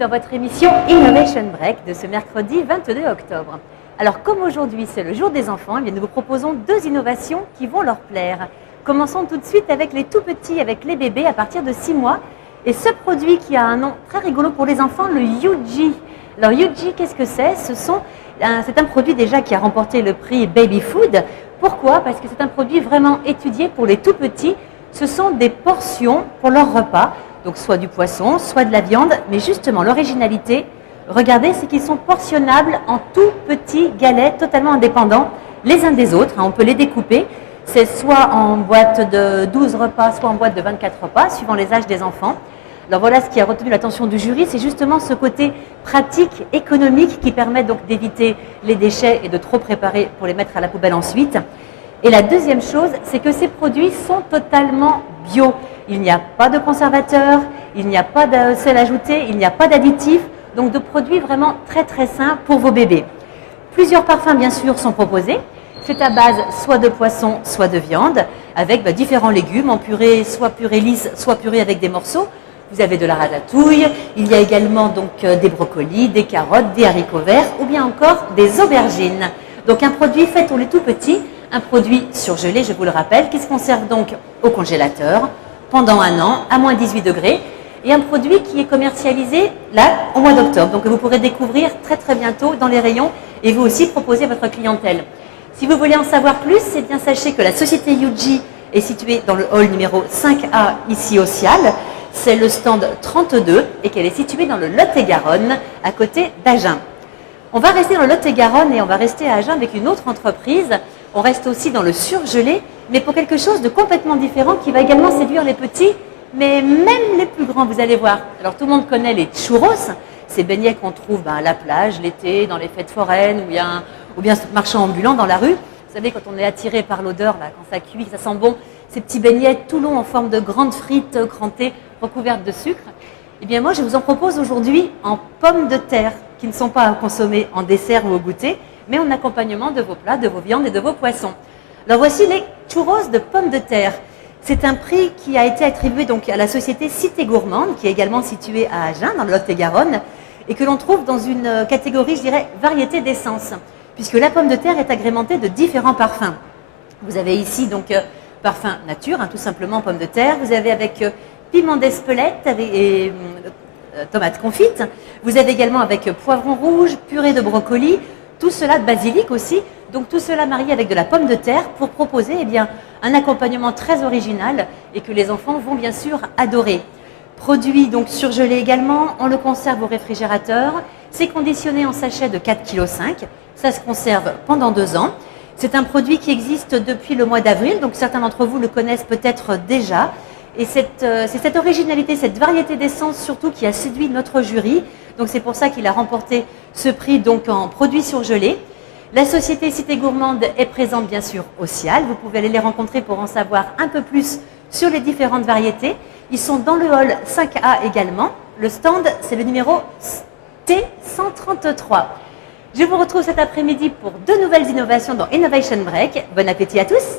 dans votre émission Innovation Break de ce mercredi 22 octobre. Alors comme aujourd'hui c'est le jour des enfants, eh bien, nous vous proposons deux innovations qui vont leur plaire. Commençons tout de suite avec les tout petits, avec les bébés à partir de 6 mois. Et ce produit qui a un nom très rigolo pour les enfants, le Yuji. Alors Yuji, qu'est-ce que c'est? C'est un produit déjà qui a remporté le prix Baby Food. Pourquoi? Parce que c'est un produit vraiment étudié pour les tout petits. Ce sont des portions pour leur repas. Donc soit du poisson, soit de la viande, mais justement l'originalité, regardez, c'est qu'ils sont portionnables en tout petits galets totalement indépendants les uns des autres, on peut les découper, c'est soit en boîte de 12 repas, soit en boîte de 24 repas, suivant les âges des enfants. Alors voilà ce qui a retenu l'attention du jury, c'est justement ce côté pratique, économique, qui permet donc d'éviter les déchets et de trop préparer pour les mettre à la poubelle ensuite. Et la deuxième chose, c'est que ces produits sont totalement bio. Il n'y a pas de conservateur, il n'y a pas de sel ajouté, il n'y a pas d'additifs, donc de produits vraiment très très sains pour vos bébés. Plusieurs parfums bien sûr sont proposés. C'est à base soit de poisson, soit de viande, avec différents légumes en purée, soit purée lisse, soit purée avec des morceaux. Vous avez de la ratatouille, il y a également donc des brocolis, des carottes, des haricots verts ou bien encore des aubergines. Donc un produit fait pour les tout petits, un produit surgelé, je vous le rappelle, qui se conserve donc au congélateur pendant un an, à moins 18 degrés, et un produit qui est commercialisé là, au mois d'octobre. Donc vous pourrez découvrir très très bientôt dans les rayons et vous aussi proposer à votre clientèle. Si vous voulez en savoir plus, eh bien sachez que la société Yuji est située dans le hall numéro 5A ici au Cial. C'est le stand 32 et qu'elle est située dans le Lot-et-Garonne, à côté d'Agen. On va rester dans le Lot-et-Garonne et on va rester à Agen avec une autre entreprise. On reste aussi dans le surgelé, mais pour quelque chose de complètement différent qui va également séduire les petits, mais même les plus grands, vous allez voir. Alors tout le monde connaît les churros, ces beignets qu'on trouve à la plage, l'été, dans les fêtes foraines, ou bien marchand ambulant dans la rue. Vous savez, quand on est attiré par l'odeur, quand ça cuit, que ça sent bon, ces petits beignets tout longs en forme de grandes frites crantées, recouvertes de sucre. Eh bien moi, je vous en propose aujourd'hui en pommes de terre, qui ne sont pas à consommer en dessert ou au goûter, mais en accompagnement de vos plats, de vos viandes et de vos poissons. Alors voici les churros de pommes de terre. C'est un prix qui a été attribué donc à la société Cité Gourmande, qui est également située à Agen, dans le Lot-et-Garonne, et que l'on trouve dans une catégorie, je dirais, variété d'essence, puisque la pomme de terre est agrémentée de différents parfums. Vous avez ici donc parfum nature, tout simplement pomme de terre. Vous avez avec piment d'Espelette et tomate confite. Vous avez également avec poivron rouge, purée de brocoli, tout cela de basilic aussi. Donc tout cela marié avec de la pomme de terre pour proposer un accompagnement très original et que les enfants vont bien sûr adorer. Produit donc surgelé également, on le conserve au réfrigérateur. C'est conditionné en sachet de 4,5 kg. Ça se conserve pendant 2 ans. C'est un produit qui existe depuis le mois d'avril, donc certains d'entre vous le connaissent peut-être déjà. Et c'est cette originalité, cette variété d'essence surtout qui a séduit notre jury. Donc c'est pour ça qu'il a remporté ce prix donc en produits surgelés. La société Cité Gourmande est présente bien sûr au Cial. Vous pouvez aller les rencontrer pour en savoir un peu plus sur les différentes variétés. Ils sont dans le hall 5A également. Le stand, c'est le numéro T133. Je vous retrouve cet après-midi pour 2 nouvelles innovations dans Innovation Break. Bon appétit à tous!